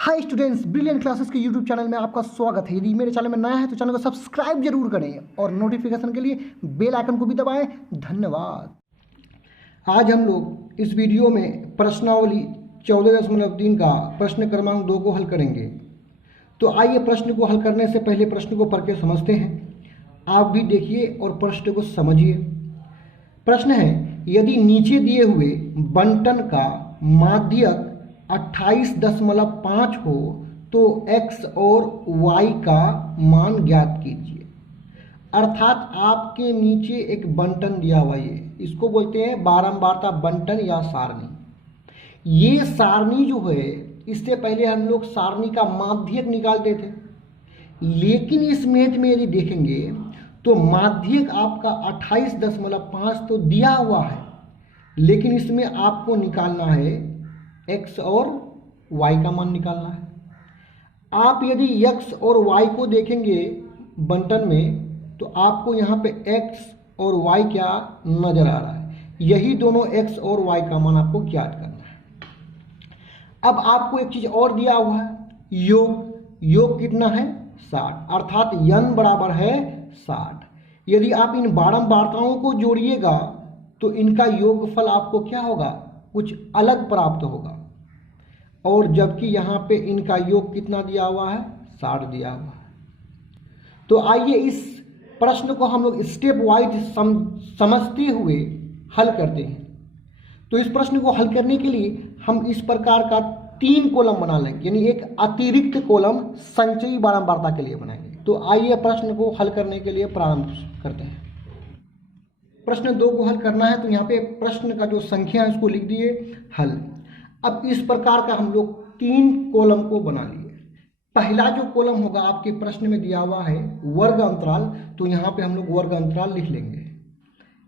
Hi students, brilliant classes के YouTube channel में आपका स्वागत है। यदि मेरे चैनल में नया है तो चैनल को सब्सक्राइब जरूर करें और नोटिफिकेशन के लिए बेल आइकन को भी दबाएं। धन्यवाद। आज हम लोग इस वीडियो में प्रश्नावली 14.3 का प्रश्न क्रमांक 2 को हल करेंगे। तो आइए प्रश्न को हल करने से पहले प्रश्न को पढ़ के समझते हैं। आप भी देखिए और प्रश्न को समझिए। प्रश्न है, यदि नीचे दिए हुए बंटन का माध्यक 28.5 हो तो x और y का मान ज्ञात कीजिए। अर्थात आपके नीचे एक बंटन दिया हुआ है, इसको बोलते हैं बारंबारता बंटन या सारणी। ये सारणी जो है, इससे पहले हम लोग सारणी का माध्यक निकालते थे, लेकिन इस मैथ में यदि देखेंगे तो माध्यक आपका 28.5 तो दिया हुआ है, लेकिन इसमें आपको निकालना है x और y का मान निकालना है। आप यदि x और y को देखेंगे बंटन में तो आपको यहाँ पे x और y क्या नजर आ रहा है। यही दोनों x और y का मान आपको ज्ञात करना है। अब आपको एक चीज और दिया हुआ है, योग कितना है 60, अर्थात n बराबर है 60। यदि आप इन बारंबारताओं को जोड़िएगा तो इनका योगफल आपको क्या होगा, कुछ अलग प्राप्त होगा। और जबकि यहाँ पे इनका योग कितना दिया हुआ है, 60 दिया हुआ है। तो आइए इस प्रश्न को हम लोग स्टेप वाइज समझते हुए हल करते हैं। तो इस प्रश्न को हल करने के लिए हम इस प्रकार का 3 कॉलम बना लेंगे, यानी एक अतिरिक्त कॉलम संचयी बारंबारता के लिए बनाएंगे। तो आइए प्रश्न को हल करने के लिए प्रारंभ करते हैं। प्रश्न 2 को हल करना है तो यहाँ पे प्रश्न का जो संख्या है उसको लिख दिए हल। अब इस प्रकार का हम लोग 3 कॉलम को बना लिए। पहला जो कॉलम होगा आपके प्रश्न में दिया हुआ है वर्ग अंतराल, तो यहाँ पे हम लोग वर्ग अंतराल लिख लेंगे।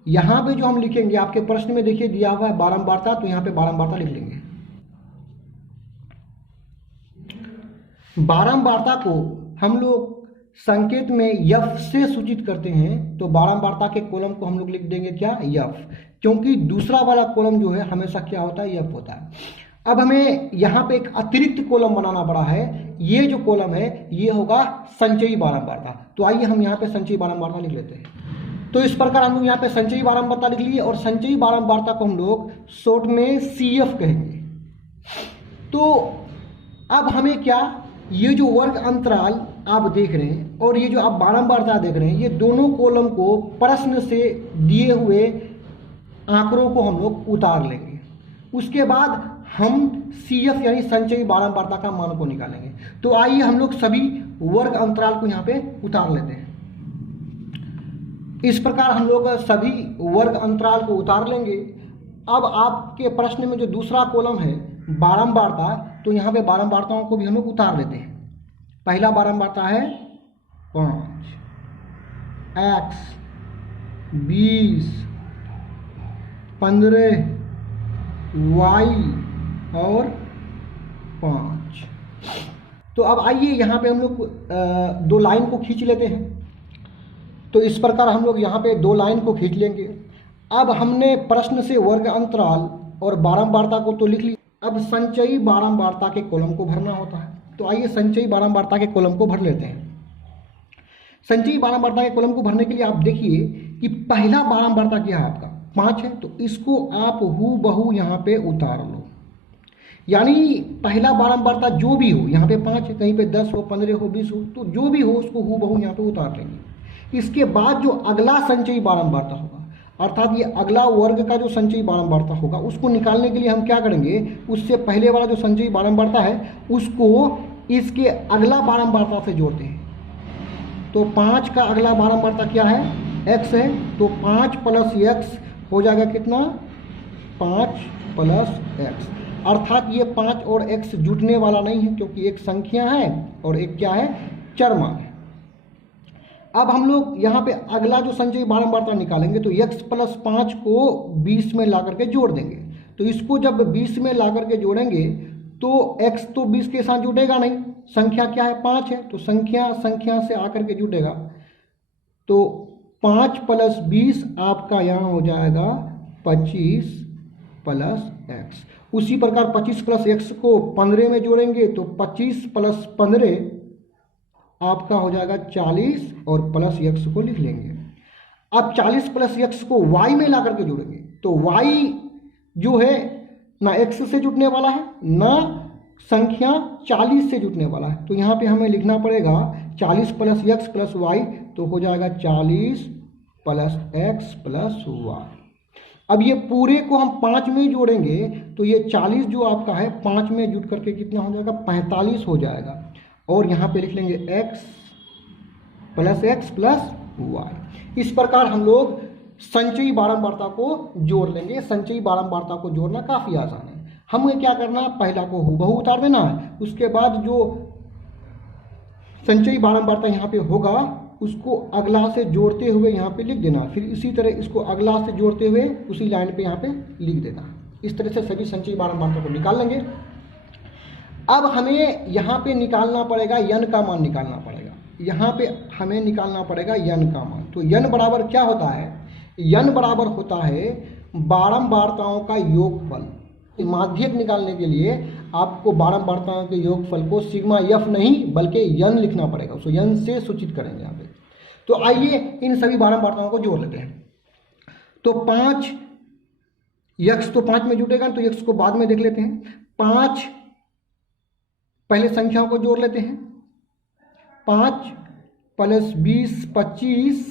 यहाँ पे जो हम लिखेंगे आपके प्रश्न में देखिए दिया हुआ है बारंबारता, तो यहाँ पे बारंबारता लिख लेंगे। बारंबारता को हम लोग संकेत में यफ से सूचित करते हैं, तो बारंबारता के कॉलम को हम लोग लिख देंगे क्या, यफ, क्योंकि दूसरा वाला कॉलम जो है हमेशा क्या होता है, यफ होता है। अब हमें यहाँ पे एक अतिरिक्त कॉलम बनाना पड़ा है। ये जो कॉलम है ये होगा संचयी बारंबारता। तो आइए हम यहाँ पे संचयी बारंबारता लिख लेते हैं। तो इस प्रकार हम लोग यहाँ पे संचयी बारंबारता लिख लिए और संचयी बारंबारता को हम लोग शॉर्ट में CF कहेंगे। तो अब हमें क्या, ये जो वर्ग अंतराल आप देख रहे हैं और ये जो आप बारंबारता देख रहे हैं, ये दोनों कॉलम को प्रश्न से दिए हुए आंकड़ों को हम लोग उतार लेंगे। उसके बाद हम CF यानी संचयी बारंबारता का मान को निकालेंगे। तो आइए हम लोग सभी वर्ग अंतराल को यहाँ पे उतार लेते हैं। इस प्रकार हम लोग सभी वर्ग अंतराल को उतार लेंगे। अब आपके प्रश्न में जो दूसरा कॉलम है बारंबारता, तो यहाँ पे बारंबारताओं को भी हम लोग उतार लेते हैं। पहला बारंबारता है 5, x 20, 15, y और 5। तो अब आइए यहाँ पे हम लोग 2 लाइन को खींच लेते हैं। तो इस प्रकार हम लोग यहाँ पे 2 लाइन को खींच लेंगे। अब हमने प्रश्न से वर्ग अंतराल और बारंबारता को तो लिख लिया। अब संचयी बारंबारता के कॉलम को भरना होता है। तो आइए संचयी बारंबारता के कॉलम को भर लेते हैं। संचयी बारंबारता के कॉलम को भरने के लिए आप देखिए कि पहला बारंबारता क्या है आपका 5 है, तो इसको आप हूबहू यहाँ पे उतार लो। यानी पहला बारंबारता जो भी हो, यहाँ पे 5 है, कहीं पे 10 हो, 15 हो, 20 हो, तो जो भी हो उसको हूबहू यहाँ पे उतार लेंगे। इसके बाद जो अगला संचयी बारंबारता होगा, अर्थात ये अगला वर्ग का जो संचयी बारंबारता होगा, उसको निकालने के लिए हम क्या करेंगे, उससे पहले वाला जो संचयी बारंबारता है उसको इसके अगला बारंबारता से जोड़ते हैं। तो 5 का अगला बारंबारता क्या है, x है, तो 5 + x हो जाएगा कितना, 5 + x। अर्थात ये 5 और x जुटने वाला नहीं है, क्योंकि एक संख्या है और एक क्या है, चर मान है। अब हम लोग यहाँ पे अगला जो संचयी बारंबारता निकालेंगे तो x + 5 को 20 में ला करके जोड़ देंगे। तो इसको जब 20 में ला करके जोड़ेंगे तो x तो 20 के साथ जुटेगा नहीं, संख्या क्या है, 5 है, तो संख्या से आकर के जुटेगा। तो 5 + 20 आपका यहाँ हो जाएगा 25 + x। उसी प्रकार 25 प्लस x को 15 में जोड़ेंगे तो 25 प्लस 15 आपका हो जाएगा 40 और प्लस x को लिख लेंगे। अब 40 प्लस x को y में ला करके जोड़ेंगे तो y जो है ना x से जुटने वाला है ना संख्या 40 से जुटने वाला है, तो यहाँ पे हमें लिखना पड़ेगा 40 प्लस x प्लस y, तो हो जाएगा 40 प्लस x प्लस y। अब ये पूरे को हम 5 में जोड़ेंगे तो ये 40 जो आपका है 5 में जुट करके कितना हो जाएगा 45 हो जाएगा, और यहाँ पे लिख लेंगे x प्लस y। इस प्रकार हम लोग संचयी बारंबारता को जोड़ लेंगे। संचयी बारंबारता को जोड़ना काफ़ी आसान है। हमें क्या करना है, पहला को हूबहू उतार देना है, उसके बाद जो संचयी बारंबारता यहाँ पे होगा उसको अगला से जोड़ते हुए यहाँ पे लिख देना, फिर इसी तरह इसको अगला से जोड़ते हुए उसी लाइन पे यहाँ पे लिख देना। इस तरह से सभी संचयी बारंबारता को निकाल लेंगे। अब हमें यहाँ पे निकालना पड़ेगा n का मान निकालना पड़ेगा। यहाँ पे हमें निकालना पड़ेगा n का मान। तो n बराबर क्या होता है, n बराबर होता है बारंबारताओं का योगफल। माध्यक निकालने के लिए आपको बारंबारताओं के योगफल को सिग्मा f नहीं बल्कि n लिखना पड़ेगा, उसको n से सूचित करेंगे यहाँ पे। तो आइए इन सभी बारंबारताओं को जोड़ लेते हैं। तो 5 x तो 5 में जुटेगा, तो x को बाद में देख लेते हैं। 5 पहले संख्याओं को जोड़ लेते हैं। 5 प्लस 20 25,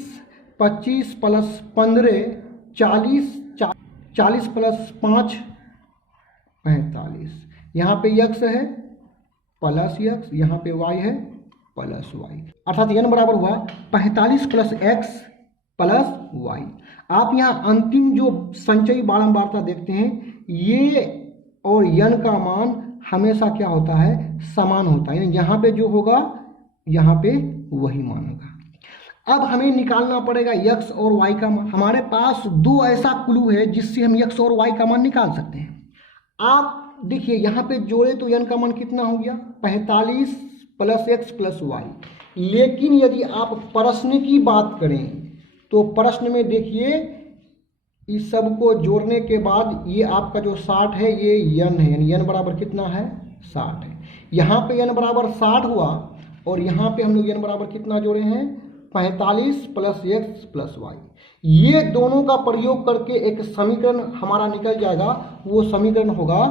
25 प्लस 15 40, 40 प्लस 5 45। यहाँ पे x है प्लस x, यहाँ पे y है प्लस y, अर्थात n बराबर हुआ 45 प्लस x प्लस y। आप यहाँ अंतिम जो संचयी बारंबारता देखते हैं, ये और n का मान हमेशा क्या होता है, समान होता है, यानी यहाँ पे जो होगा यहाँ पे वही मान होगा। अब हमें निकालना पड़ेगा x और y का मान। हमारे पास दो ऐसा क्लू है जिससे हम x और y का मान निकाल सकते हैं। आप देखिए यहाँ पे जोड़े तो n का मान कितना हो गया 45 प्लस x प्लस y। लेकिन यदि आप प्रश्न की बात करें तो प्रश्न में देखिए इस सब को जोड़ने के बाद ये आपका जो 60 है ये n है, यानी n बराबर कितना है 60 है। यहाँ पे n बराबर 60 हुआ और यहाँ पे हम लोग n बराबर कितना जोड़े हैं 45 प्लस x प्लस y। ये दोनों का प्रयोग करके एक समीकरण हमारा निकल जाएगा। वो समीकरण होगा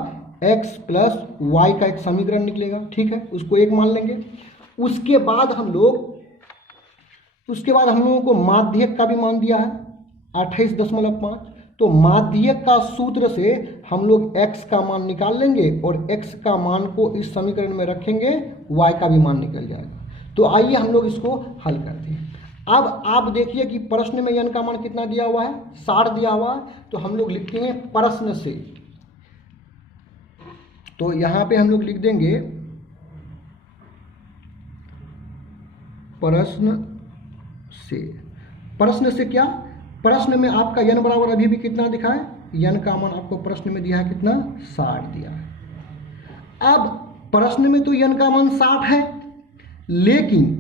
x प्लस y का एक समीकरण निकलेगा, ठीक है, उसको एक मान लेंगे। उसके बाद हम लोगों को माध्यक का भी मान दिया है 28.5। तो माध्यक का सूत्र से हम लोग x का मान निकाल लेंगे और x का मान को इस समीकरण में रखेंगे, y का भी मान निकल जाएगा। तो आइए हम लोग इसको हल करते हैं। अब आप देखिए कि प्रश्न में n का मान कितना दिया हुआ है 60 दिया हुआ है, तो हम लोग लिखते हैं प्रश्न से। तो यहाँ पे हम लोग लिख देंगे प्रश्न से। प्रश्न से क्या, प्रश्न में आपका n बराबर अभी भी कितना दिखा है, n का मान आपको प्रश्न में दिया है कितना 60 दिया है। अब प्रश्न में तो n का मान 60 है, लेकिन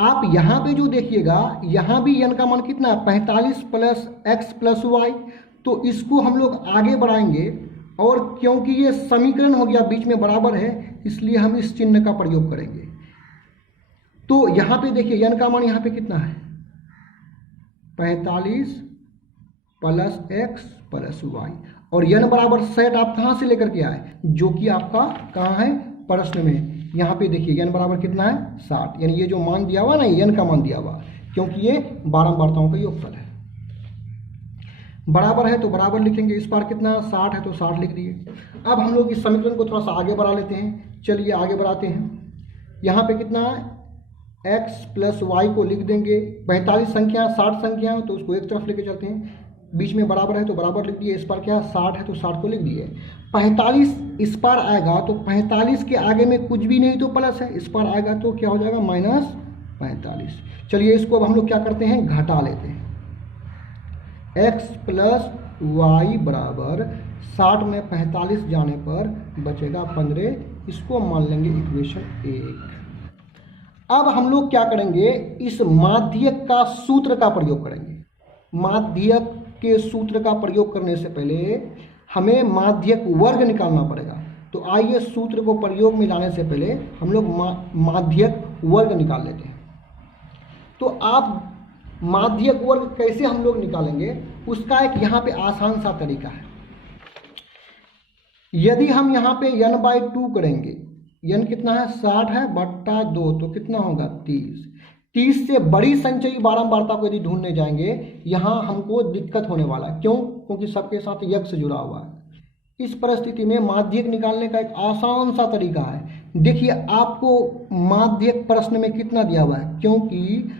आप यहाँ पे जो देखिएगा यहाँ भी n का मान कितना है 45 प्लस x प्लस y। तो इसको हम लोग आगे बढ़ाएंगे और क्योंकि ये समीकरण हो गया बीच में बराबर है, इसलिए हम इस चिन्ह का प्रयोग करेंगे। तो यहाँ पे देखिए n का मान यहाँ पे कितना है 45 प्लस x प्लस y, और n बराबर सेट आप कहाँ से लेकर के आए, जो कि आपका कहाँ है प्रश्न में। यहाँ पे देखिए n बराबर कितना है 60, यानी ये जो मान दिया हुआ ना n का मान दिया हुआ, क्योंकि ये बारंबारताओं का योगफल है। बराबर है तो बराबर लिखेंगे, इस बार कितना 60 है तो 60 लिख दिए। अब हम लोग इस समीकरण को थोड़ा सा आगे बढ़ा लेते हैं। चलिए आगे बढ़ाते हैं। यहाँ पे कितना है x प्लस वाई को लिख देंगे। 45 संख्या 60 संख्या तो उसको एक तरफ लेके चलते हैं, बीच में बराबर है तो बराबर लिख दिए। इस पर क्या 60 है तो 60 को लिख दिए। 45 इस पर आएगा तो 45 के आगे में कुछ भी नहीं तो प्लस है, इस पर आएगा तो क्या हो जाएगा -45। चलिए इसको अब हम लोग क्या करते हैं घटा लेते हैं। x प्लस वाई बराबर 60 में 45 जाने पर बचेगा 15, इसको मान लेंगे इक्वेशन 1। अब हम लोग क्या करेंगे, इस माध्यक का सूत्र का प्रयोग करेंगे। माध्यक के सूत्र का प्रयोग करने से पहले हमें माध्यक वर्ग निकालना पड़ेगा। तो आइए सूत्र को प्रयोग में लाने से पहले हम लोग माध्यक वर्ग निकाल लेते हैं। तो आप माध्यक वर्ग कैसे हम लोग निकालेंगे, उसका एक यहाँ पे आसान सा तरीका है। यदि हम यहाँ पे n/2 करेंगे, n कितना है 60 है बट्टा 2, तो कितना होगा 30। 30 से बड़ी संचयी बारंबारता को यदि ढूंढने जाएंगे, यहाँ हमको दिक्कत होने वाला है। क्यों? क्योंकि सबके साथ यक्ष जुड़ा हुआ है। इस परिस्थिति में माध्यक निकालने का एक आसान सा तरीका है। देखिए आपको माध्यक प्रश्न में कितना दिया हुआ है, क्योंकि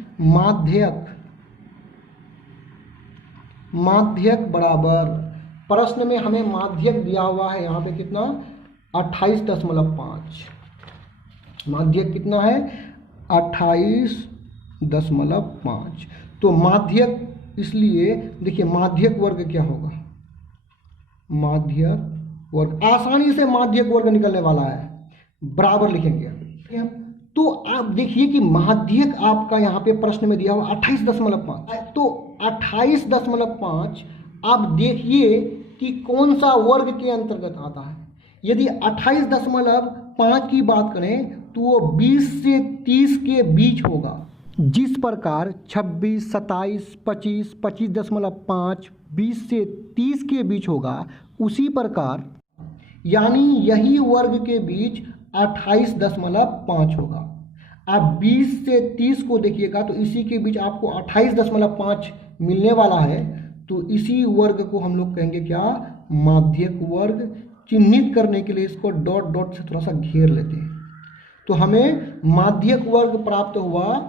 माध्यक बराबर प्रश्न में हमें माध्यक दिया हुआ है यहाँ पे कितना 28.5। माध्यक कितना है 28.5। तो माध्यक, इसलिए देखिए माध्यक वर्ग क्या होगा, माध्यक वर्ग आसानी से माध्यक वर्ग निकलने वाला है, बराबर लिखेंगे। तो आप देखिए कि माध्यक आपका यहाँ पे प्रश्न में दिया हुआ 28.5। तो 28.5 आप देखिए कि कौन सा वर्ग के अंतर्गत आता है। यदि 28.5 की बात करें तो वो 20 से 30 के बीच होगा। जिस प्रकार 26, 27, 25, 25.5, 20 से 30 के बीच होगा, उसी प्रकार यानी यही वर्ग के बीच 28.5 होगा। आप 20 से 30 को देखिएगा तो इसी के बीच आपको 28.5 मिलने वाला है। तो इसी वर्ग को हम लोग कहेंगे क्या, माध्यक वर्ग। चिन्हित करने के लिए इसको डॉट डॉट से थोड़ा सा घेर लेते हैं। तो हमें माध्यक वर्ग प्राप्त हुआ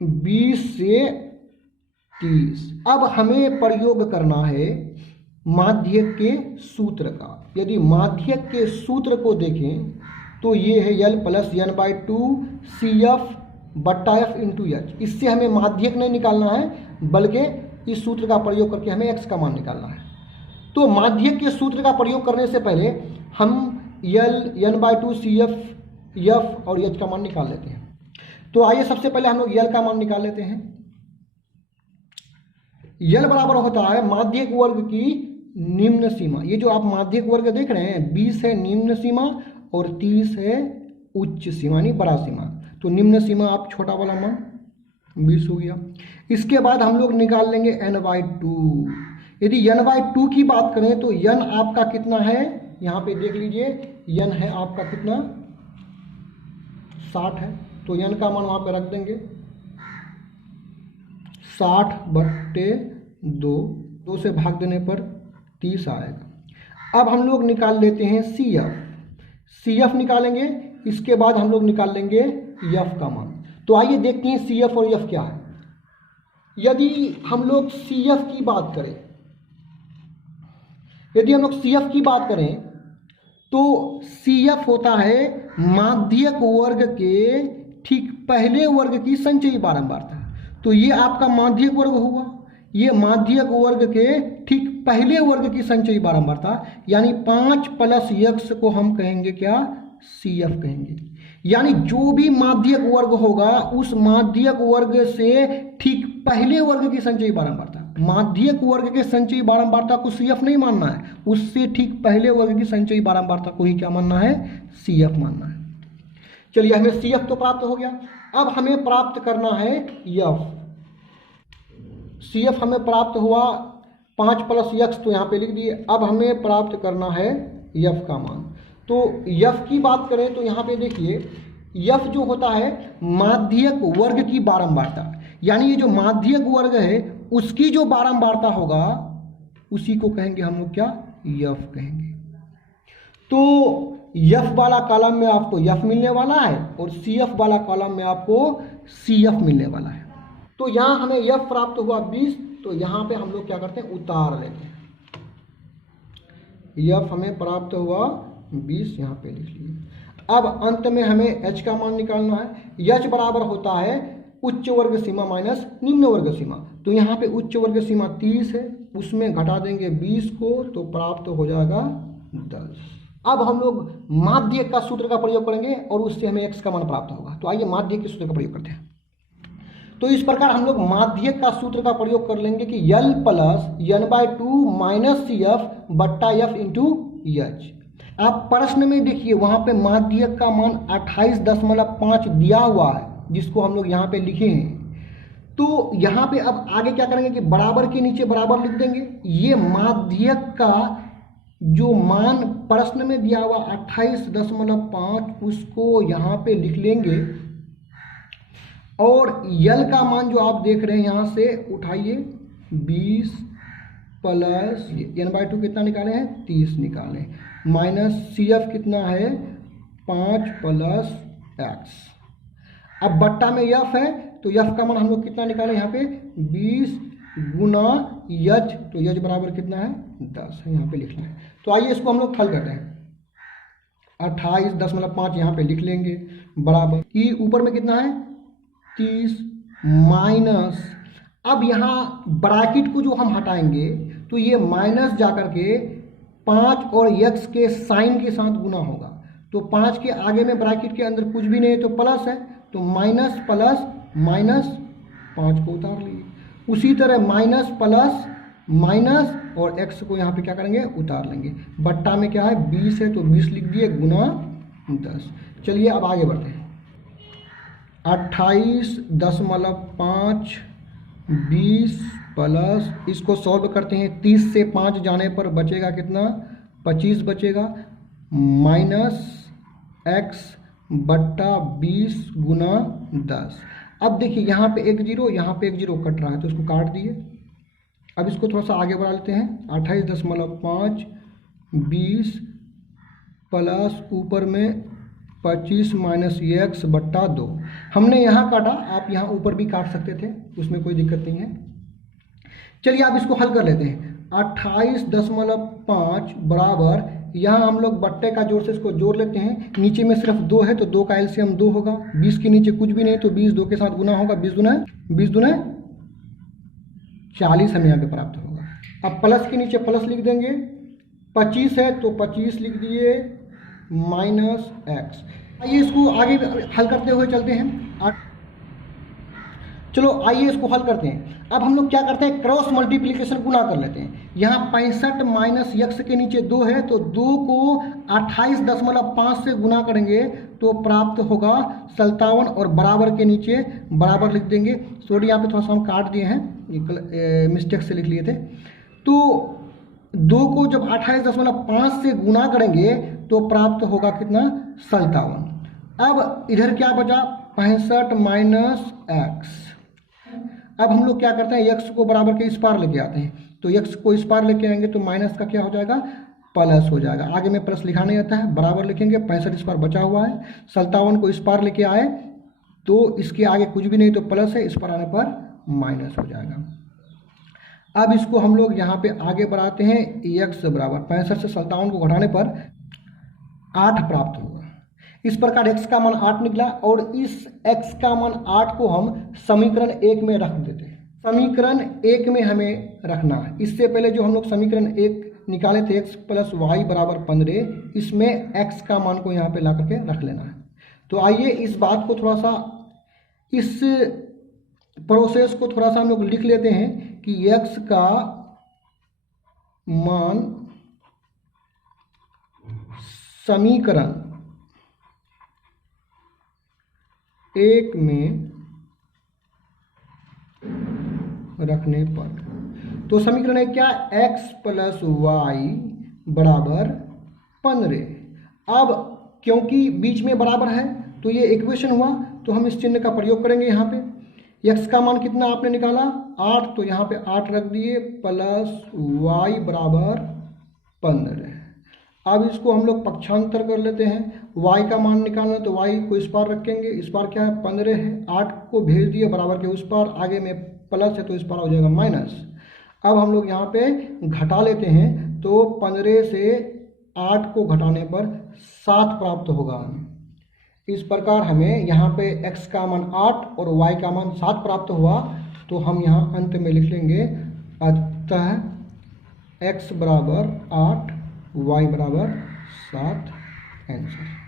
20 से 30। अब हमें प्रयोग करना है माध्यक के सूत्र का। यदि माध्यक के सूत्र को देखें तो ये है L + n/2 CF बट्टा F इंटू H। इससे हमें माध्यक नहीं निकालना है, बल्कि इस सूत्र का प्रयोग करके हमें x का मान निकालना है। तो माध्यक के सूत्र का प्रयोग करने से पहले हम L, n/2 CF, F और H का मान निकाल लेते हैं। तो आइए सबसे पहले हम लोग L का मान निकाल लेते हैं। L बराबर होता है माध्यक वर्ग की निम्न सीमा। ये जो आप माध्यक वर्ग देख रहे हैं 20 है निम्न सीमा और 30 है उच्च सीमा यानी बड़ा सीमा। तो निम्न सीमा आप छोटा वाला मान 20 हो गया। इसके बाद हम लोग निकाल लेंगे n/2। यदि n/2 की बात करें तो n आपका कितना है, यहाँ पे देख लीजिए n है आपका कितना 60 है। तो n का मान वहाँ पे रख देंगे 60/2, 2 से भाग देने पर 30 आएगा। अब हम लोग निकाल लेते हैं CF निकालेंगे। इसके बाद हम लोग निकाल लेंगे F का मान। तो आइए देखते हैं CF और F क्या है। यदि हम लोग CF की बात करें, तो CF होता है माध्यक वर्ग के ठीक पहले वर्ग की संचयी बारंबारता। तो ये आपका माध्यक वर्ग होगा, ये माध्यक वर्ग के ठीक पहले वर्ग की संचयी बारंबारता, यानी 5 + x को हम कहेंगे क्या, CF कहेंगे। यानी जो भी माध्यक वर्ग होगा उस माध्यक वर्ग से ठीक पहले वर्ग की संचयी बारंबारता, माध्यक वर्ग के संचयी बारंबारता को CF नहीं मानना है, उससे ठीक पहले वर्ग की संचयी बारंबारता को ही क्या मानना है, CF मानना है। चलिए हमें CF तो प्राप्त हो गया। अब हमें प्राप्त करना है F। CF हमें प्राप्त हुआ 5 + x, तो यहाँ पे लिख दिए। अब हमें प्राप्त करना है F का मान। तो F की बात करें तो यहाँ पे देखिए F जो होता है माध्यक वर्ग की बारंबारता, यानी ये जो माध्यक वर्ग है उसकी जो बारंबारता होगा उसी को कहेंगे हम लोग क्या, F कहेंगे। तो F वाला कॉलम में आपको F मिलने वाला है और CF वाला कॉलम में आपको CF मिलने वाला है। तो यहाँ हमें F प्राप्त हुआ 20, तो यहाँ पे हम लोग क्या करते हैं, उतार लेते हैं। F हमें प्राप्त हुआ 20, यहाँ पे लिख लिए। अब अंत में हमें H का मान निकालना है। H बराबर होता है उच्च वर्ग सीमा माइनस निम्न वर्ग सीमा। तो यहाँ पे उच्च वर्ग सीमा 30 है, उसमें घटा देंगे 20 को, तो प्राप्त हो जाएगा 10। अब हम लोग माध्यक का सूत्र का प्रयोग करेंगे और उससे हमें x का मान प्राप्त होगा। तो आइए माध्यक के सूत्र का प्रयोग करते हैं। तो इस प्रकार हम लोग माध्यक का सूत्र का प्रयोग कर लेंगे कि L plus n/2 minus CF बट्टा F इंटू H। आप प्रश्न में देखिए वहाँ पे माध्यक का मान 28.5 दिया हुआ है, जिसको हम लोग यहाँ पे लिखे हैं। तो यहाँ पे अब आगे क्या करेंगे कि बराबर के नीचे बराबर लिख देंगे। ये माध्यक का जो मान प्रश्न में दिया हुआ 28.5 उसको यहाँ पे लिख लेंगे, और यल का मान जो आप देख रहे हैं यहाँ से उठाइए 20 प्लस n/2 कितना निकाले हैं 30 निकाले, माइनस CF कितना है 5 प्लस x। अब बट्टा में F है तो F का मान हम लोग कितना निकाले यहाँ पे 20 गुना H, तो H बराबर कितना है 10 है, यहाँ पे लिखना है। तो आइए इसको हम लोग हल करते हैं। 28.5 यहाँ पे लिख लेंगे बराबर कि ऊपर में कितना है 30 माइनस, अब यहाँ ब्रैकेट को जो हम हटाएंगे तो ये माइनस जाकर के 5 और x के साइन के साथ गुना होगा, तो 5 के आगे में ब्रैकेट के अंदर कुछ भी नहीं है तो प्लस है, तो माइनस प्लस माइनस 5 को उतार लीजिए। उसी तरह माइनस प्लस माइनस और x को यहाँ पे क्या करेंगे उतार लेंगे। बट्टा में क्या है 20 है तो 20 लिख दिए गुना 10। चलिए अब आगे बढ़ते हैं। 28.5 20 प्लस इसको सॉल्व करते हैं, 30 से 5 जाने पर बचेगा कितना 25 बचेगा, माइनस x बट्टा 20 गुना 10। अब देखिए यहाँ पे एक जीरो यहाँ पे एक जीरो कट रहा है तो इसको काट दिए। अब इसको थोड़ा सा आगे बढ़ा लेते हैं। 28.5 20 प्लस ऊपर में 25 माइनस x बट्टा 2। हमने यहाँ काटा, आप यहाँ ऊपर भी काट सकते थे, उसमें कोई दिक्कत नहीं है। चलिए आप इसको हल कर लेते हैं। 28.5 बराबर यहाँ हम लोग बट्टे का जोड़ से इसको जोड़ लेते हैं। नीचे में सिर्फ 2 है तो 2 का एलसीएम 2 होगा। 20 के नीचे कुछ भी नहीं तो 20 2 के साथ गुना होगा, 20 दूना 40 हमें यहाँ पे प्राप्त होगा। अब प्लस के नीचे प्लस लिख देंगे, 25 है तो 25 लिख दिए माइनस x। आइए इसको आगे हल करते हुए चलते हैं। चलो आइए इसको हल करते हैं। अब हम लोग क्या करते हैं क्रॉस मल्टीप्लिकेशन गुना कर लेते हैं। यहाँ 65 माइनस x के नीचे 2 है तो 2 को 28.5 से गुना करेंगे तो प्राप्त होगा 57 और बराबर के नीचे बराबर लिख देंगे। सॉरी यहाँ पे थोड़ा सा हम काट दिए हैं, मिस्टेक से लिख लिए थे। तो 2 को जब 28.5 से गुना करेंगे तो प्राप्त होगा कितना 57। अब इधर क्या बचा 65 माइनस x। अब हम लोग क्या करते हैं x को बराबर के इस पार लेके आते हैं, तो x को इस पार लेके आएंगे तो माइनस का क्या हो जाएगा प्लस हो जाएगा। आगे में प्लस लिखा नहीं आता है, बराबर लिखेंगे। 65 इस पार बचा हुआ है, 57 को इस पार लेके आए तो इसके आगे कुछ भी नहीं तो प्लस है, इस पर आने पर माइनस हो जाएगा। अब इसको हम लोग यहाँ पे आगे बढ़ाते हैं। x बराबर 65 से 57 को घटाने पर 8 प्राप्त होगा। इस प्रकार x का मान 8 निकला और इस x का मान 8 को हम समीकरण 1 में रख देते हैं। समीकरण 1 में हमें रखना है। इससे पहले जो हम लोग समीकरण 1 निकाले थे x प्लस वाई बराबर 15, इसमें x का मान को यहाँ पे ला करके रख लेना है। तो आइए इस बात को थोड़ा सा, इस प्रोसेस को थोड़ा सा हम लोग लिख लेते हैं कि x का मान समीकरण 1 में रखने पर, तो समीकरण है क्या x प्लस वाई बराबर 15। अब क्योंकि बीच में बराबर है तो ये इक्वेशन हुआ, तो हम इस चिन्ह का प्रयोग करेंगे। यहाँ पे x का मान कितना आपने निकाला 8, तो यहाँ पे 8 रख दिए प्लस y बराबर 15। अब इसको हम लोग पक्षांतर कर लेते हैं। y का मान निकालना तो y को इस पार रखेंगे, इस पार क्या है 15 है, 8 को भेज दिए बराबर के उस पार, आगे में प्लस है तो इस पार हो जाएगा माइनस। अब हम लोग यहाँ पे घटा लेते हैं, तो 15 से 8 को घटाने पर 7 प्राप्त होगा। इस प्रकार हमें यहाँ पे x का मान 8 और y का मान 7 प्राप्त हुआ। तो हम यहाँ अंत में लिख लेंगे अतः x बराबर 8 y बराबर 7 आंसर।